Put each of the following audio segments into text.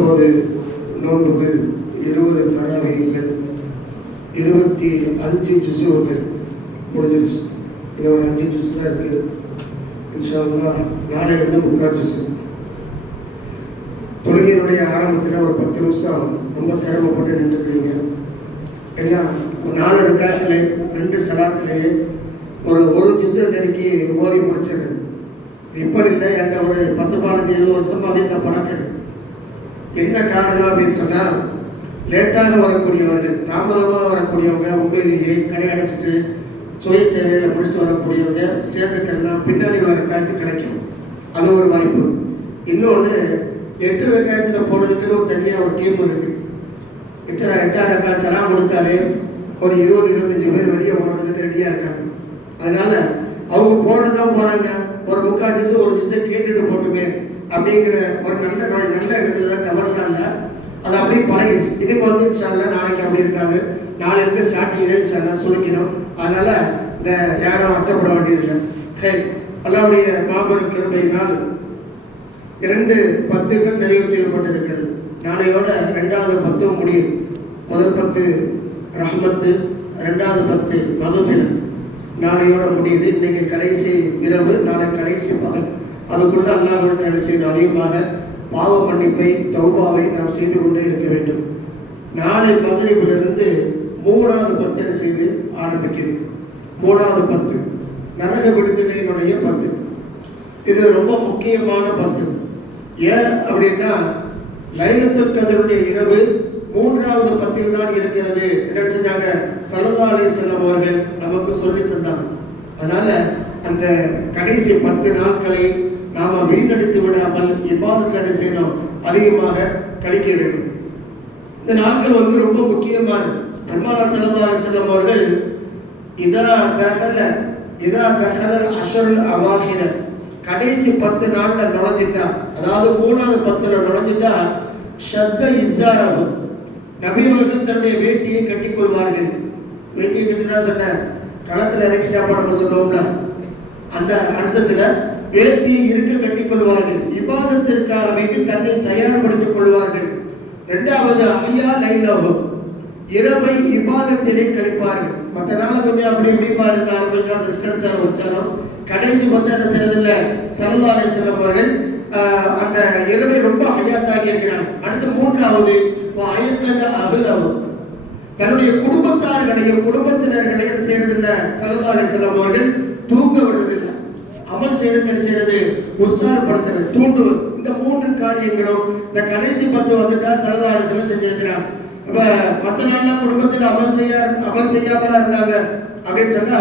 பத்தொன்பது நோன்புகள் இருபது தராவிகள் இருபத்தி அஞ்சு ஜிசுகள் முடிஞ்சிருச்சு. இன்னும் ஒரு அஞ்சு ஜிசு தான் இருக்குது இன்ஷால்லா நாளையிலிருந்து முக்கால் ஜிசு. தொழுகையினுடைய ஆரம்பத்தில் ஒரு பத்து நிமிஷம் ரொம்ப சிரமப்பட்டு நின்றுக்கிறீங்க. ஏன்னா ஒரு நாலு ரெண்டாயிரத்துல ரெண்டு சலாத்துலேயே ஒரு ஒரு ஜிசு நெருக்கி ஓதி முடிச்சிருது இப்போ இல்லை என்கிட்ட ஒரு பத்து பதினஞ்சு இருபது வருஷமாகவே இந்த பழக்கம் என்ன காரணம் அப்படின்னு சொன்னால் லேட்டாக வரக்கூடியவர்கள் தாமதமாக வரக்கூடியவங்க உண்மையிலேயே கடை அடைச்சிட்டு சுய தேவையில முடிச்சு வரக்கூடியவங்க சேர்ந்துக்கலாம் பின்னாடி வர காய்ச்சி கிடைக்கும். அது ஒரு வாய்ப்பு. இன்னொன்று எட்டு வெங்காயத்தில் போடுறதுக்குன்னு ஒரு தனியாக ஒரு டீம் இருக்கு. எட்டு எட்டாயிரம் ரக்கா செலாம் கொடுத்தாலே ஒரு இருபது இருபத்தஞ்சு பேர் வெளியே ஓடுறதுக்கு ரெடியாக இருக்காங்க. அதனால அவங்க போகிறது தான் போகிறாங்க ஒரு முக்கால் திசை ஒரு திசை கேட்டுட்டு போட்டுமே. அப்படிங்கிற ஒரு நல்ல நல்ல இடத்துல தான் தவறுலாம் இல்லை அது அப்படியே பழகிடுச்சு. இதுக்கு வந்து இன்ஷால்லா நாளைக்கு அப்படி இருக்காது. நாளைக்கு ஸ்டார்டிங்கில் இன்ஷால்லா சுருக்கணும் அதனால இந்த யாரும் அச்சப்பட வேண்டியதில்லை. சரி அல்லாவுடைய மாபெரும் கிருபையினால் இரண்டு பத்துகள் நிறைவு செய்யப்பட்டிருக்கிறது. நாளையோட ரெண்டாவது பத்து முடியும். முதல் பத்து ரஹ்மத்து ரெண்டாவது பத்து மதுஃபிலன் நாளையோட முடியுது. இன்னைக்கு கடைசி இரவு நாளை கடைசி பகல். அதுக்குள்ள அல்லாஹ் என்ன செய்யணும் அதிகமாக பாவ மன்னிப்பை தௌபாவை நாம் செய்து கொண்டே இருக்க வேண்டும். நாளை மகரிபிலிருந்து மூணாவது பத்து என்ன செய்து? ஆரம்பிக்குது. மூணாவது பத்து. நரக விடுதலையினுடைய பத்து. இது ரொம்ப முக்கியமான பத்து. ஏன் அப்படின்னா லைலத்துல் கதருடைய இரவு மூன்றாவது பத்தில் தான் இருக்கிறது. என்ன செஞ்சாங்க? சல்லா அலி செல்லம் அவர்கள் நமக்கு சொல்லி தந்தாங்க. அதனால அந்த கடைசி பத்து நாட்களை நாம வீணடித்து விடாமல் இப்பாதத்தில் என்ன செய்யணும்? அதிகமாக கழிக்க வேண்டும். இந்த நாட்கள் வந்து ரொம்ப முக்கியமானது. பெருமானா சல்லா செல்லும் அவர்கள் இதா தகல இதா தகல அஷருல் அவாஹிர கடைசி பத்து நாள்ல நுழைஞ்சிட்டா அதாவது மூணாவது பத்துல நுழைஞ்சிட்டா ஷத்த இஸ்ஸாரஹும் நபியவர்கள் தன்னுடைய வேட்டியை கட்டி கொள்வார்கள். வேட்டியை கட்டினா சொன்ன களத்தில் இறக்கிட்டா நம்ம சொல்லுவோம்ல. அந்த அர்த்தத்தில் வேட்டியை இருக்க கட்டிக் கொள்வார்கள். விவாதத்திற்காக வேண்டி தன்னை தயார்படுத்திக் கொள்வார்கள். இரண்டாவது ஐயா லைலஹும் இரவை விவாதத்திலே கழிப்பார்கள். மற்ற நாளுக்குமே அப்படி இப்படிமா இருந்தாலும் கொஞ்ச நாள் ரெஸ்ட் எடுத்தாலும் வச்சாலும் கடைசி மொத்தம் என்ன செய்யறதில்ல? சரதாரை செல்லவர்கள் அந்த இரவை ரொம்ப ஹயாத்தாக்கி இருக்கிறாங்க அடுத்து மூன்றாவது அயத்தத அகலவு தன்னுடைய குடும்பத்தார்களையும் குடும்பத்தினர்களையும் என்ன செய்யறதில்ல? சரதாரை செல்லவர்கள் தூங்க விடுறதில்லை அமல் செய்யறது என்ன செய்யறது? உற்சாகப்படுத்துறது தூண்டுவது இந்த மூன்று காரியங்களும் இந்த கடைசி பத்து வந்துட்டா சரதாரை செல்லம் செஞ்சிருக்கிறாங்க அப்ப மற்ற நாள்ல குடும்பத்தில் அமல் செய்ய அமல் செய்யாமலா இருந்தாங்க. அப்படின்னு சொன்னா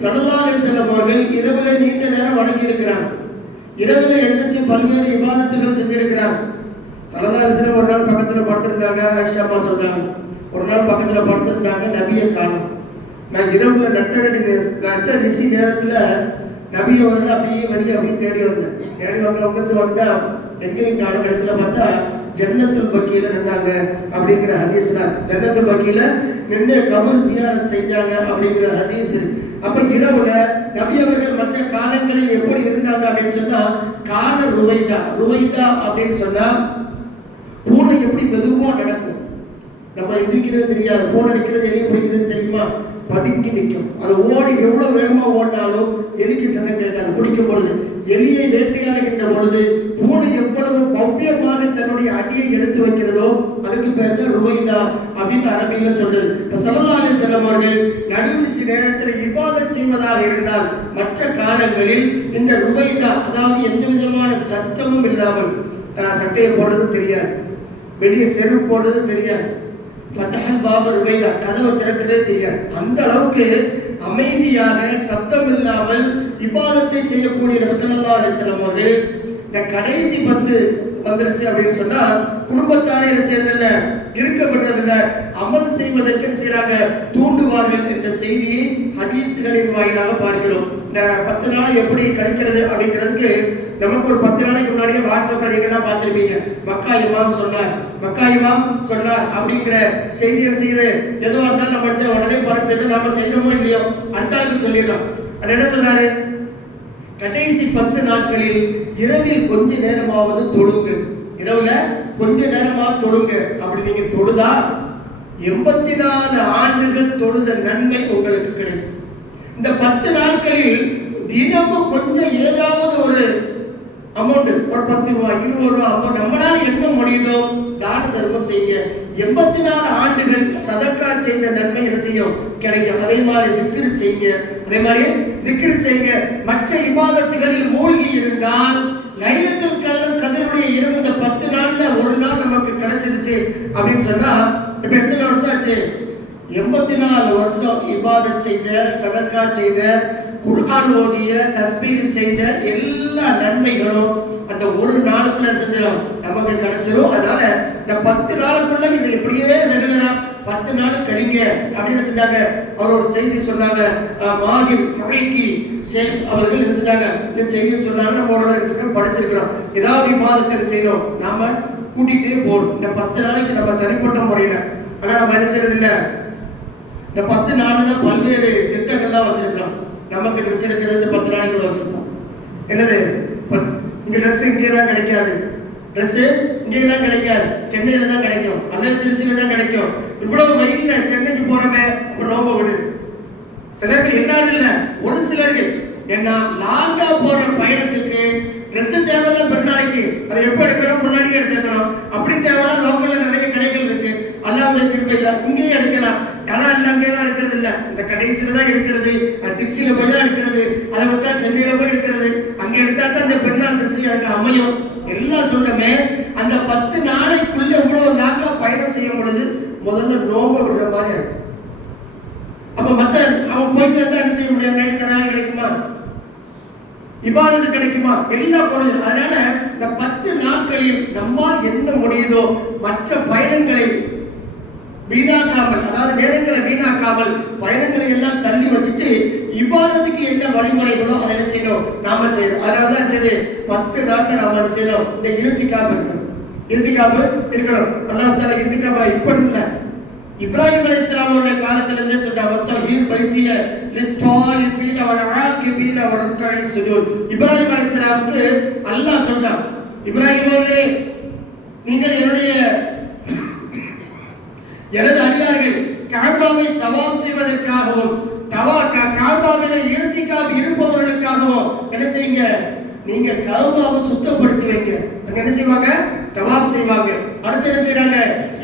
சல்லல்லாஹு செல்லம் அவர்கள் இரவுல நீண்ட நேரம் வணங்கி இருக்கிறாங்க இரவுல எழுந்திரிச்சு பல்வேறு விவாதத்துகள் செஞ்சிருக்கிறாங்க சல்லல்லாஹு ஒரு நாள் பக்கத்துல படுத்திருந்தாங்க ஆயிஷா அம்மா சொன்னாங்க. ஒரு நாள் பக்கத்துல படுத்திருந்தாங்க நபியை காணும். நான் இரவுல நட்ட நடி நட்ட நிசி நேரத்துல நபி அவர்கள் அப்படியே வெளியே அப்படியே தேடி வந்தேன். தேடி வந்து அங்கிருந்து வந்தா எங்கேயும் காணும் கடைசியில பார்த்தா ஜன்னத்துல் பக்கியில நின்னாங்க அப்படிங்கிற ஹதீஸ்ல ஜன்னத்துல் பக்கியில நின்று கபர் சியாரத் செஞ்சாங்க அப்படிங்கிற ஹதீஸ். அப்ப இரவுல நபி அவர்கள் மற்ற காலங்களில் எப்படி இருந்தாங்க அப்படின்னு சொன்னா கால ருவைதா ருவைதா அப்படின்னு சொன்னா பூனை எப்படி மெதுவா நடக்கும்? நம்ம எந்திரிக்கிறது தெரியாது. பூனை நிற்கிறது எரிய பிடிக்கிறது தெரியுமா? பதுங்கி நிற்கும். அது ஓடி எவ்வளவு வேகமா ஓடினாலும் எலிக்கு சங்கம் கேட்காது. பிடிக்கும் பொழுது எலியை வேட்டையாடுகின்ற பொழுது பூனை எவ்வளவு பவ்யமாக தன்னுடைய அடியை எடுத்து வைக்கிறதோ அதுக்கு பேர் தான் ருவைதா அப்படின்னு அரபியில சொல்றது. இப்ப சல்லல்லாஹு செல்லவர்கள் நடுநிசி நேரத்தில் இபாதத் செய்வதாக இருந்தால் மற்ற காலங்களில் இந்த ருவைதா அதாவது எந்த விதமான சத்தமும் இல்லாமல் சட்டையை போடுறது தெரியாது. வெளியே செருப்பு போடுறது தெரியாது. ஃபத்தஹல் பாபர் ருபைலா கதவை திறக்கிறதே தெரியாது. அந்த அளவுக்கு அமைதியாக சப்தம் இல்லாமல் இபாதத்தை செய்யக்கூடிய நபி ஸல்லல்லாஹு அவர்கள் இந்த கடைசி பத்து வந்துருச்சு அப்படின்னு சொன்னா குடும்பத்தாரை என்ன செய்யறதில்ல இருக்கப்பட்டதில்ல அமல் செய்வதற்கு செய்யறாங்க தூண்டுவார்கள் என்ற செய்தியை ஹதீஸ்களின் வாயிலாக பார்க்கிறோம். இந்த பத்து நாளை எப்படி கழிக்கிறது அப்படிங்கிறதுக்கு நமக்கு ஒரு பத்து நாளைக்கு முன்னாடியே வாட்ஸ்அப்ல நீங்க பார்த்துருப்பீங்க பார்த்திருப்பீங்க. மக்கா இமாம் சொன்னார். மக்கா இமாம் சொன்னார் அப்படிங்கிற செய்தியை செய்து எதுவாக இருந்தாலும் நம்ம செய்ய உடனே பரப்பிட்டு நாம செய்யணுமோ இல்லையோ? அடுத்த ஆளுக்கு சொல்லிடலாம். அது என்ன சொன்னாரு? கடைசி பத்து நாட்களில் இரவில் கொஞ்ச நேரமாவது தொழுங்கள் இரவுல கொஞ்ச நேரமா தொழுங்க. அப்படி நீங்க தொழுதா எண்பத்தி நாலு ஆண்டுகள் தொழுத நன்மை உங்களுக்கு கிடைக்கும். இந்த பத்து நாட்களில் தினமும் கொஞ்சம் ஏதாவது ஒரு அமௌண்ட் ஒரு பத்து ரூபாய் இருபது ரூபாய் அமௌண்ட் நம்மளால என்ன முடியுதோ தான தர்மம் செய்ய. எண்பத்தி நாலு ஆண்டுகள் சதக்கா செய்த நன்மை என்ன செய்யும்? கிடைக்கும். அதே மாதிரி விக்கிரி செய்ய. அதே மாதிரி திக்கிரி செய்யுங்க மற்ற இபாதத்துகளில் மூழ்கி இருந்தால் லைலத்தில் கதர் கதிருடைய இருந்த பத்து நாள்ல ஒரு நாள் நமக்கு கிடைச்சிருச்சு. அப்படின்னு சொன்னா இப்ப எத்தனை வருஷம் ஆச்சு எண்பத்தி நாலு வருஷம் இபாதத் செய்த சதக்கா செய்த குர்ஆன் ஓதிய தஸ்பீர் செய்த எல்லா நன்மைகளும் அந்த ஒரு நாளுக்குள்ள செஞ்சிடும் நமக்கு கிடைச்சிரும். அதனால இந்த பத்து நாளுக்குள்ள இது இப்படியே ரெகுலரா பத்து நாள் கழிங்க. அப்படின்னு செஞ்சாங்க? அவர் ஒரு செய்தி சொன்னாங்க. அஹ், மாஹிர் மழைக்கு ஷேக் அவர்கள் என்ன செஞ்சாங்க? இந்த செய்தியை சொன்னாங்க. நம்ம ஒரு என்ன படிச்சிருக்கிறோம். ஏதாவது விவாதத்தை செய்யணும்? நாம கூட்டிகிட்டே போகணும். இந்த பத்து நாளைக்கு நம்ம தனிப்பட்ட முறையில. ஆனா நம்ம என்ன செய்யறது இல்லை இந்த பத்து நாள்ல தான் பல்வேறு திட்டங்கள்லாம் வச்சுருக்கலாம் நமக்கு ட்ரெஸ் எடுக்கிறது பத்து நாளைக்கு கூட வச்சிருக்கோம் என்னது? பத்- இங்க ட்ரெஸ் இங்கே தான் கிடைக்காது. ட்ரெஸ் தான் கிடைக்காது. சென்னையில தான் கிடைக்கும். அல்லது திருச்சியில தான் கிடைக்கும். இவ்வளவு வெயில்ல சென்னைக்கு போறமே அப்ப நோம்ப விடு. சிலர்கள் எல்லாரும் இல்ல. ஒரு சிலர்கள். ஏன்னா லாங்கா போற பயணத்துக்கு ட்ரெஸ் தேவைதான் பெருநாளைக்கு. அதை எப்ப எடுக்கணும் முன்னாடி எடுத்துக்கணும் அப்படி தேவைன்னா லோக்கல்ல நிறைய கடைகள் இருக்கு அல்லாமல் திருப்பி இல்ல இங்கேயும் எடுக்கலாம் ஆனா இல்ல அங்கேயும் எடுக்கிறது இல்ல இந்த கடைசியில தான் எடுக்கிறது. திருச்சியில போய் தான் எடுக்கிறது. அதை விட்டா சென்னையில போய் எடுக்கிறது. அங்க எடுத்தா தான் அந்த பெருநாள் ட்ரெஸ் எனக்கு அமையும். எல்லாம் சொல்லுமே அந்த பத்து நாளைக்குள்ள இவ்வளவு லாங்கா பயணம் செய்யும் பொழுது முதல்ல நோம்ப விடுற மாதிரி இருக்கும். அப்ப மத்த அவன் போயிட்டு வந்தா என்ன செய்ய முடியாது நைட்டு கிடைக்குமா? இபாதத்து கிடைக்குமா? எல்லாம் குறையும் அதனால இந்த பத்து நாட்களில் நம்மால் என்ன முடியுதோ மற்ற பயணங்களை வீணாக்காமல் அதாவது நேரங்களை வீணாக்காமல் பயணங்களை எல்லாம் தள்ளி வச்சுட்டு இவ்வாதத்துக்கு என்ன வழிமுறைகளோ அதை என்ன செய்யணும்? நாம செய்யணும். அதனால தான் சரி பத்து நாள்ல நாம என்ன செய்யணும்? இந்த இறுதிக்காப்பு இருக்கணும். இறுதிக்காப்பு இருக்கணும். அல்லாஹ் தாலா இறுதிக்காப்பா இப்ப இல்லை. இப்ராஹிம் அலைஹிஸ்ஸலாம் அவருடைய காலத்துல இருந்தே சொன்னாங்க மொத்தம் பைத்திய லித்தாயிஃபீன வல் ஆகிஃபீன வ ருக்கஇ சுஜூத் இப்ராஹிம் அலைஹிஸ்ஸலாமுக்கு அல்லாஹ் சொன்னான் இப்ராஹிம் அவர்களே நீங்கள் எனது அடியார்கள் காபாவை தவாப் செய்வதற்காகவும் தவா கா- காபாவில இறுதிக்காக இருப்பவர்களுக்காகவும் என்ன செய்யுங்க? நீங்க காபாவை சுத்தப்படுத்தி வைங்க அங்க என்ன செய்வாங்க? தவாப் செய்வாங்க. அடுத்து என்ன செய்யறாங்க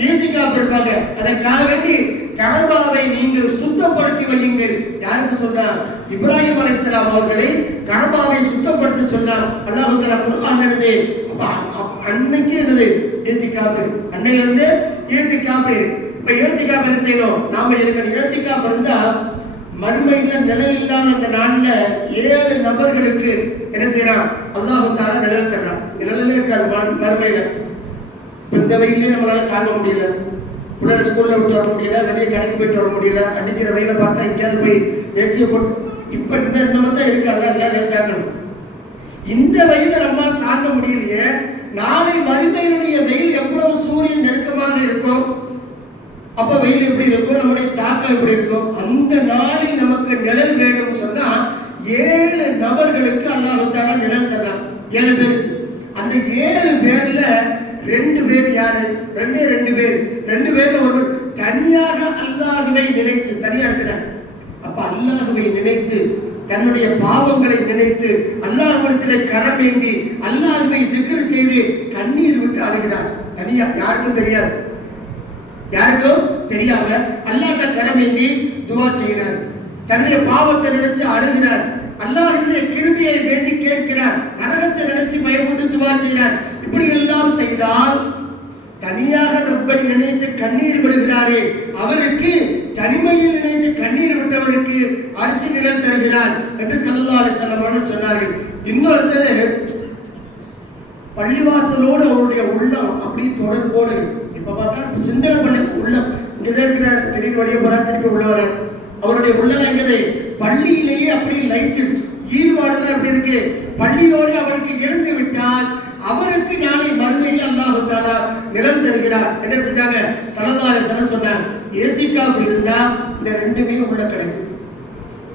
ஈத்திகாப் இருப்பாங்க. அதற்காக வேண்டி கனபாவை நீங்கள் சுத்தப்படுத்தி வையுங்கள். யாருக்கு சொன்னா? இப்ராஹிம் அலைஹிஸ்ஸலாம் அவர்களை கஅபாவை சுத்தப்படுத்த சொன்னார் அல்லாஹ் தஆலா குர்ஆன் என்னது? அப்ப அன்னைக்கு என்னது? ஈத்திகாப் அன்னையிலிருந்து இருந்து இப்ப ஈத்திகாப் என்ன செய்யணும் நாம இருக்கணும் ஈத்திகாப் இருந்தா மறுமையில நிழல் இல்லாத அந்த நாள்ல ஏழு நபர்களுக்கு என்ன செய்யறான்? அல்லாஹ் நிழல் தர்றான். நிழலே இருக்காது மறு- மறுமையில. இப்ப இந்த வெயிலே நம்மளால தாங்க முடியல. பிள்ளைகளை ஸ்கூல்ல விட்டு வர முடியல வெளியே கடைக்கு போயிட்டு வர முடியல அடிக்கிற வெயில பார்த்தா எங்கேயாவது போய் ஏசியை போட்டு இப்ப இந்த இந்த மாதிரி இருக்காங்க எல்லாம் லேசாக்கணும் இந்த வயதை நம்மால் தாங்க முடியலையே. நாளை மறுமையினுடைய வெயில் எவ்வளவு சூரியன் நெருக்கமாக இருக்கும்? அப்ப வெயில் எப்படி இருக்கும்? நம்முடைய தாக்கம் எப்படி இருக்கும்? அந்த நாளில் நமக்கு நிழல் வேணும்னு சொன்னா ஏழு நபர்களுக்கு அல்லாஹ் நிழல் தர்றான். ஏழு பேர் அந்த ஏழு பேர்ல ரெண்டு பேர் யாரு ரெண்டே ரெண்டு பேர் ரெண்டு பேர்ல ஒருவர் தனியாக அல்லாஹுவை நினைத்து தனியா இருக்கிறார் அப்ப அல்லாஹுவை நினைத்து தன்னுடைய பாவங்களை நினைத்து அல்லாஹ்விடத்திலே கரமேந்தி அல்லாஹுவை திக்ர் செய்து கண்ணீர் விட்டு அழுகிறார் தனியா யாருக்கும் தெரியாது யாருக்கும் தெரியாம அல்லாஹ்ட்ட கரமேந்தி துவா செய்கிறார் தன்னுடைய பாவத்தை நினைச்சு அழுகிறார் அல்லாஹினுடைய கிருமியை வேண்டி கேட்கிறார். நரகத்தை நினைச்சு பயப்பட்டு துவா செய்கிறார். இப்படி எல்லாம் செய்தால் தனியாக ரப்பை நினைத்து கண்ணீர் விடுகிறாரே. அவருக்கு தனிமையில் நினைத்து கண்ணீர் விட்டவருக்கு அரிசி நிலம் தருகிறார் என்று சல்லா அலைஹி வஸல்லம் அவர்கள் சொன்னார்கள். இன்னொருத்தர் பள்ளிவாசலோடு அவருடைய உள்ளம் அப்படி தொடர்போடு இப்ப பார்த்தா சிந்தனை பண்ணி உள்ளம். இங்கே இருக்கிறார். திரும்பி வழிய போறார் திருப்பி உள்ள வரார் அவருடைய உள்ளம் எங்கது பள்ளியிலேயே அப்படி லயிச்சிருச்சு ஈடுபாடுல அப்படி இருக்கு. பள்ளியோடு அவருக்கு எழுந்து விட்டால் அவருக்கு நாளை மறுமையில் அல்லாஹ் தாலா நிலம் தருகிறார். என்ன செஞ்சாங்க? சலதார சன சொன்னாங்க ஏத்திக்காஃப் இருந்தா இந்த ரெண்டுமே உள்ள கிடைக்கும்.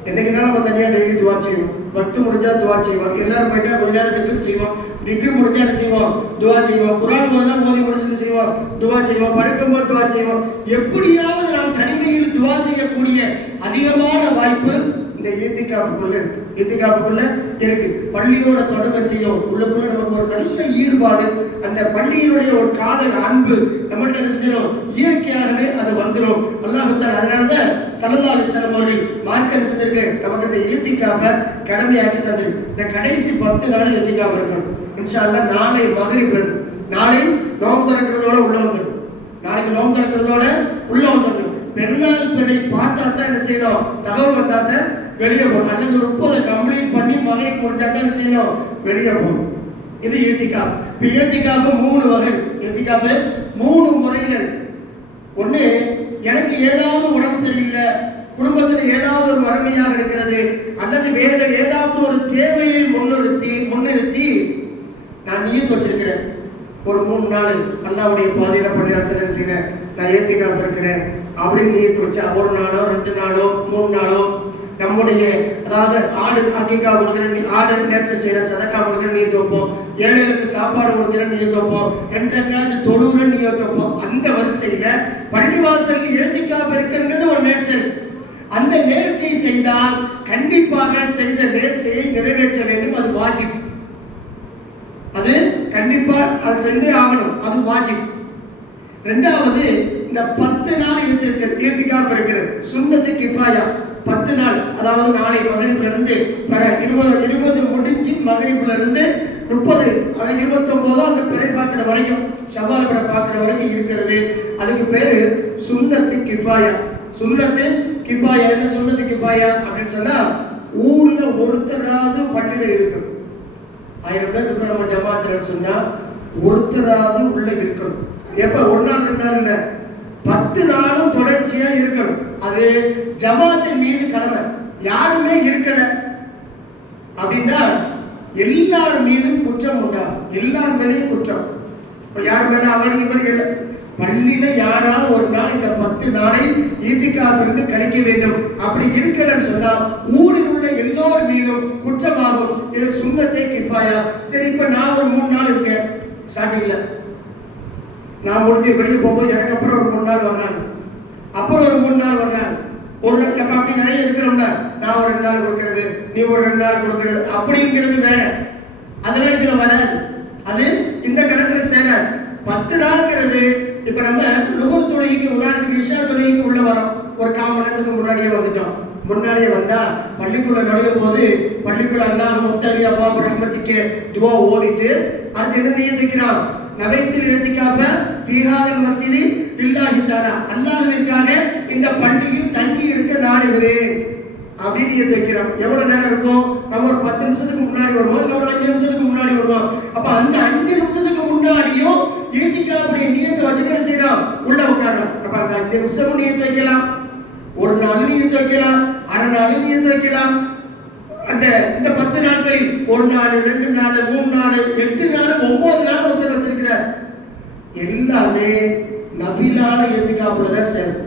என்னைக்குனாலும் நம்ம தனியாக டெய்லி துவா செய்வோம். பத்து முடிஞ்சா துவா செய்வோம். எல்லாரும் போயிட்டா கொஞ்ச நேரம் திக்கு செய்வோம். திக்கு முடிஞ்சா என்ன செய்வோம்? துவா செய்வோம். குரான் போதுனா ஓதி முடிச்சுட்டு செய்வோம். துவா செய்வோம். படுக்கும்போது துவா செய்வோம். எப்படியாவது நாம் தனிமையை துவா செய்யக்கூடிய அதிகமான வாய்ப்பு இந்த ஈத்திகாப்புக்குள்ள இருக்கு. ஈத்திகாப்புக்குள்ள இருக்கு. பள்ளியோட தொடர்பு செய்யும் உள்ளுக்குள்ள நமக்கு ஒரு நல்ல ஈடுபாடு அந்த பள்ளியினுடைய ஒரு காதல் அன்பு நம்மள்ட்ட என்ன செஞ்சிடும் இயற்கையாகவே அது வந்துடும் அல்லாஹுத்தால் அதனாலதான் சல்லா அலிஸ்லாம் அவர்கள் மார்க்க என்ன செஞ்சிருக்கு? நமக்கு இந்த ஈத்திக்காக கடமையாக்கி தந்து இந்த கடைசி பத்து நாள் ஈத்திக்காக இருக்கணும். இன்ஷா அல்லாஹ் நாளை மகரிப் நாளை நோம்பு திறக்கிறதோட உள்ள வந்துடும் நாளைக்கு நோம்பு திறக்கிறதோட உள்ள பெருநாள் பெண்ணை பார்த்தா தான் என்ன செய்யணும்? தகவல் வந்தா தான் வெளியே போகணும். அல்லது முப்பதை கம்ப்ளீட் பண்ணி மகையை முடிஞ்சா தான் செய்யணும்? வெளியே போகணும். இது ஏத்திகா இப்போ ஏத்திகாப்பு மூணு வகை. ஏத்திகாப்பு மூணு முறையில் ஒன்று எனக்கு ஏதாவது உடம்பு சரியில்லை. குடும்பத்தில் ஏதாவது ஒரு வறுமையாக இருக்கிறது. அல்லது வேறு ஏதாவது ஒரு தேவையை முன்னிறுத்தி முன்னிறுத்தி நான் நீத்து வச்சிருக்கிறேன். ஒரு மூணு நாள் அல்லாவுடைய பாதையில பள்ளியாசனம் செய்கிறேன் நான் ஏத்திக்காக இருக்கிறேன். அப்படின்னு நீத்து வச்சா ஒரு நாளோ ரெண்டு நாளோ மூணு நாளோ நம்முடைய அதாவது ஆடு அக்கிக்கா கொடுக்குற நீ ஆடு நேர்ச்சி செய்கிற சதக்கா கொடுக்குற நீ தோப்போம். ஏழைகளுக்கு சாப்பாடு கொடுக்குற நீ தோப்போம். ரெண்டரைக்காவது தொழுகிற நீ தோப்போம். அந்த வரிசையில பள்ளிவாசல் ஏத்திக்காக இருக்கிறது ஒரு நேச்சர் அந்த நேர்ச்சியை செய்தால் கண்டிப்பாக செய்த நேர்ச்சியை நிறைவேற்ற வேண்டும். அது வாஜிப். அது கண்டிப்பா அது செஞ்சே ஆகணும். அது வாஜிப். ரெண்டாவது இந்த பத்து நாள் ஏத்திருக்க ஏத்திக்காக இருக்கிறது சுண்ணத்து கிஃபாயா. பத்து நாள் அதாவது நாளை மகரிப்புல இருந்து வர இருபது இருபது முடிஞ்சு மகரிப்புல இருந்து முப்பது அது இருபத்தி ஒன்பதோ அந்த பிறை பார்க்கிற வரைக்கும் சவால் பிறை பார்க்கிற வரைக்கும் இருக்கிறது. அதுக்கு பேரு சுண்ணத்து கிஃபாயா. சுண்ணத்து கிஃபாயா என்ன சுண்ணத்து கிஃபாயா அப்படின்னு சொன்னா ஊர்ல ஒருத்தராவது பள்ளியில இருக்கணும். ஆயிரம் பேர் இருக்கிற நம்ம ஜமாத்துல சொன்னா ஒருத்தராவது உள்ள இருக்கணும். எப்ப? ஒரு நாள் ரெண்டு நாள் இல்லை. பத்து நாளும் தொடர்ச்சியா இருக்கணும். அது ஜமாத்தின் மீது கடமை. யாருமே இருக்கல. அப்படின்னா எல்லார் மீதும் குற்றம் உண்டா? எல்லார் மேலேயும் குற்றம். இப்போ யார் மேல அவர் இவர் பள்ளியில யாராவது ஒரு நாள் இந்த பத்து நாளை ஈத்திக்காக இருந்து கழிக்க வேண்டும். அப்படி இருக்கலன்னு சொன்னா ஊரில் உள்ள எல்லோர் மீதும் குற்றமாகும். இது சுண்ணத்தை கிஃபாயா. சரி இப்ப நான் ஒரு மூணு நாள் இருக்கேன். ஸ்டார்டிங்ல. நான் முடிஞ்சு வெளியே போகும்போது எனக்கு அப்புறம் ஒரு மூணு நாள் வர்றாங்க. அப்புறம் ஒரு மூணு நாள் வர்றாங்க. ஒரு நாள் அப்படி நிறைய இருக்கிறோம்ல நான் ஒரு ரெண்டு நாள் கொடுக்கறது நீ ஒரு ரெண்டு நாள் கொடுக்கறது அப்படிங்கிறது வேற. அதெல்லாம் இதுல வராது. அது இந்த கணக்கில் சேராது பத்து நாளுங்கிறது இப்ப நம்ம நுகர் தொழுகைக்கு உதாரணத்துக்கு இஷா தொழுகைக்கு உள்ள வரோம். ஒரு கால் மணி நேரத்துக்கு முன்னாடியே வந்துட்டோம். முன்னாடியே வந்தா பள்ளிக்குள்ள நுழையும் போது பள்ளிக்குள்ள அல்லாஹ் முஃப்தாரி அப்பா ரஹ்மத்துக்கு துவா ஓதிட்டு அடுத்து என்ன நியதிக்கிறான் நவைத்தில் இடத்துக்காக பீகாதல் மசீதி இல்லாஹி தாலா அல்லாஹ்விற்காக இந்த பள்ளியில் தங்கி இருக்க நாடுகிறேன் அப்படின்னு நியத்து எவ்வளவு நேரம் இருக்கும்? நம்ம ஒரு பத்து நிமிஷத்துக்கு முன்னாடி வருவோம் இல்ல ஒரு அஞ்சு நிமிஷத்துக்கு முன்னாடி வருவோம்? அப்ப அந்த அஞ்சு நிமிஷத்துக்கு முன்னாடியும் ஈட்டிக்காவுடைய நியத்தை வச்சுட்டு என்ன செய்யலாம் உள்ள உட்காரணும் அப்ப அந்த அஞ்சு நிமிஷமும் நியத்து வைக்கலாம். ஒரு நாள் நியத்து வைக்கலாம் அரை நாள் நியத்து வைக்கலாம். அந்த இந்த பத்து நாட்களில் ஒரு நாள் ரெண்டு நாள் மூணு நாள் எட்டு நாள் ஒன்பது நாள் ஒருத்தர் வச்சிருக்கிறார். எல்லாமே நபிலான ஏத்துக்காப்புல தான் சேரும்.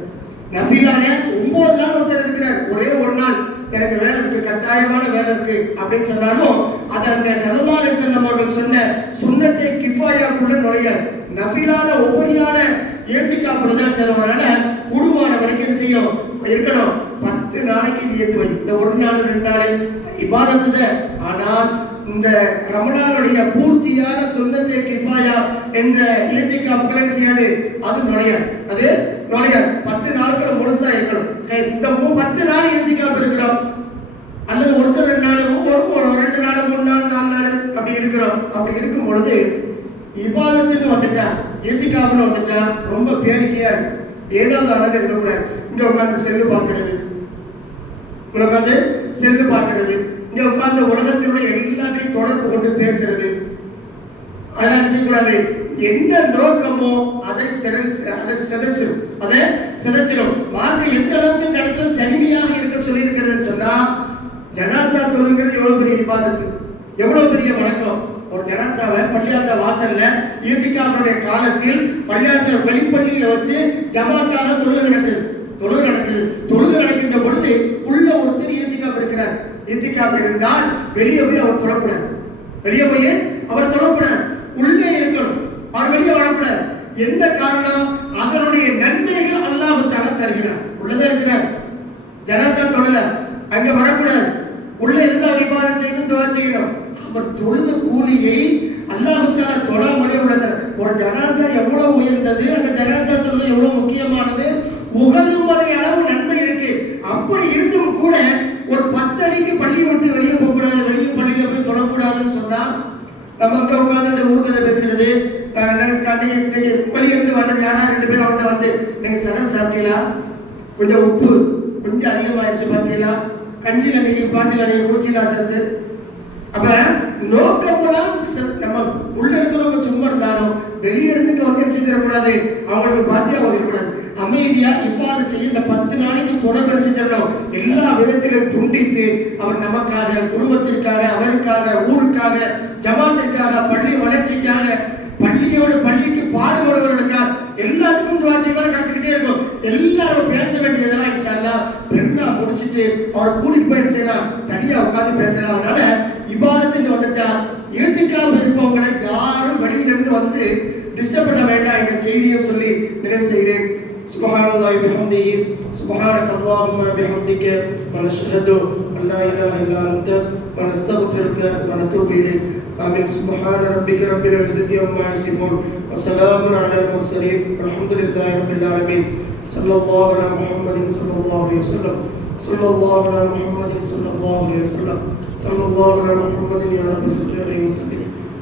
நஃபிலான ஒன்பது நாள் ஒருத்தர் இருக்கிறார். ஒரே ஒரு நாள் எனக்கு வேலை இருக்கு கட்டாயமான வேலை இருக்கு அப்படின்னு சொன்னாலும் அது அந்த சரதாரி செல்லம் அவர்கள் சொன்ன சுண்ணத்தை கிஃபாயாக்குள்ள நுழைய நபிலான ஒவ்வொரியான ஏத்திக்காப்புல தான் அதனால கூடுமான வரைக்கும் என்ன செய்யும்? இருக்கணும். பத்து நாளைக்கு நியத்து வை. இந்த ஒரு நாள் ரெண்டு நாளை இபாதத்து தான் ஆனால் இந்த ரமலானுடைய பூர்த்தியான சொந்தத்தை கிஃபாயா என்ற இயற்கைக்காப்புகள் என்ன செய்யாது? அது நுழையாது. அது நுழையாது. பத்து நாட்கள் முழுசா இருக்கணும். சரி, இந்த பத்து நாள் இயற்கைக்காப்பு இருக்கிறோம். அல்லது ஒருத்தர் ரெண்டு நாள் ஒரு ரெண்டு நாள் மூணு நாள் நாலு நாள் அப்படி இருக்கிறோம். அப்படி இருக்கும் பொழுது இபாதத்துன்னு வந்துட்டா எத்திக்காப்புன்னு வந்துட்டா ரொம்ப பேடிக்கையா இருக்கு. ஏதாவது அண்ணன் இருக்கக்கூடாது இங்க உட்காந்து செல்லு பார்க்கறது. இங்க உட்காந்து செல்லு பார்க்கறது. இங்க உட்காந்து உலகத்தினுடைய எல்லாத்தையும் தொடர்பு கொண்டு பேசுறது. அதனால செய்யக்கூடாது? என்ன நோக்கமோ அதை அதை சிதைச்சிடும் அதை சிதைச்சிடும் மார்க்க எந்த அளவுக்கு கிடைக்கல தனிமையாக இருக்க சொல்லி இருக்கிறதுன்னு சொன்னா ஜனாசா தொழுங்கிறது எவ்வளவு பெரிய இபாதத்து. எவ்வளவு பெரிய வணக்கம். ஒரு ஜனாசாவை பள்ளியாசா வாசல்ல ஈர்த்திக்காவுடைய காலத்தில் பள்ளியாசல் வெளிப்பள்ளியில வச்சு ஜமாத்தாக தொழுகை நடக்குது. தொழுகை நடக்குது. தொழுகை நடக்கின்ற பொழுது உள்ள ஒருத்தர் ஈர்த்திக்காப் இருக்கிறார். இத்திக்காக இருந்தால் வெளியே போய் அவர் தொழக்கூடாது. வெளியே போய் அவர் தொழக்கூடாது. உள்ளே இருக்கணும். அவர் வெளியே வரக்கூடாது. எந்த காரணம்? அதனுடைய நன்மைகள் அல்லாஹு தஆலா தருகிறார். உள்ளதே இருக்கிறார். ஜனாசா தொழல. அங்க வரக்கூடாது உள்ள இருந்து அவர் இபாதத் செய்யணும் துவா செய்யணும் அவர் தொழுத கூலியை அல்லாஹு தஆலா தொழாமலே உள்ளது ஒரு ஜனாசா எவ்வளவு உயர்ந்தது? அந்த ஜனாசா தொழுது எவ்வளவு முக்கியமானது? உகதும் வரை அளவு நன்மை இருக்கு. அப்படி இருந்தும் கூட ஒரு பத்து அடிக்கு பள்ளி விட்டு வெளியே போக கூடாது வெளியே பள்ளியில போய் தொடக்கூடாதுன்னு சொன்னா நம்ம அங்க உட்கார்ந்துட்டு ஊர்கதை பேசுறது. அஹ், நான் வர்றது யாரா? ரெண்டு பேரும் அவங்க வந்து நீங்க சரம் சாப்பிட்டீங்களா? கொஞ்சம் உப்பு கொஞ்சம் அதிகமாயிருச்சு பார்த்தீங்களா? கஞ்சியில் நீங்க பாட்டில நீங்க குடிச்சீங்களா சேர்த்து. அப்ப நோக்கமெல்லாம் ச- நம்ம உள்ள இருக்கிற வெளியே இருந்து வந்து செஞ்சிடக்கூடாது அவங்களுக்கு பாத்தியா ஒதுக்கக்கூடாது அமைதியா இவ்வாறு செய்ய இந்த பத்து நாளைக்கு தொடர்பு செஞ்சிடணும் எல்லா விதத்திலும் துண்டித்து அவர் நமக்காக குடும்பத்திற்காக அவருக்காக ஊருக்காக ஜமாத்திற்காக பள்ளி வளர்ச்சிக்காக பள்ளியோட பள்ளிக்கு பாடுபடுவர்களுக்காக எல்லாத்துக்கும் துவா செய்வார் கிடைச்சிக்கிட்டே இருக்கும். எல்லாரும் பேச வேண்டியதெல்லாம் இன்ஷா அல்லாஹ் பெருநா முடிச்சிட்டு அவரை கூட்டிட்டு போய் செய்யலாம்? தனியா உட்காந்து பேசலாம். அதனால இவ்வாறு வந்துட்டா இறுதிக்காக இருப்பவங்களை யாரும் வெளியிலிருந்து வந்து டிஸ்டர்ப் பண்ண வேண்டாம் என்ற செய்தியும் சொல்லி நிறைவு செய்கிறேன் سبحان الله بحمده سبحانك اللهم بحمدك ونشهد ان لا اله الا انت ونستغفرك ونتوب اليك امين سبحان ربك رب العزه عما يصفون وسلام على المرسلين والحمد لله رب العالمين صلى الله على محمد صلى الله عليه وسلم صلى الله على محمد صلى الله عليه وسلم صلى الله على محمد يا رب صل عليه وسلم